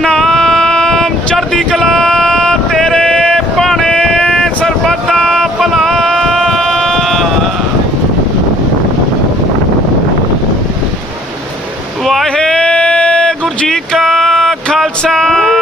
ਨਾਮ ਚੜ੍ਹਦੀ ਕਲਾ ਤੇਰੇ ਭਾਣੇ ਸਰਬੱਤਾ ਭਲਾ ਵਾਹਿਗੁਰੂ ਜੀ ਕਾ ਖਾਲਸਾ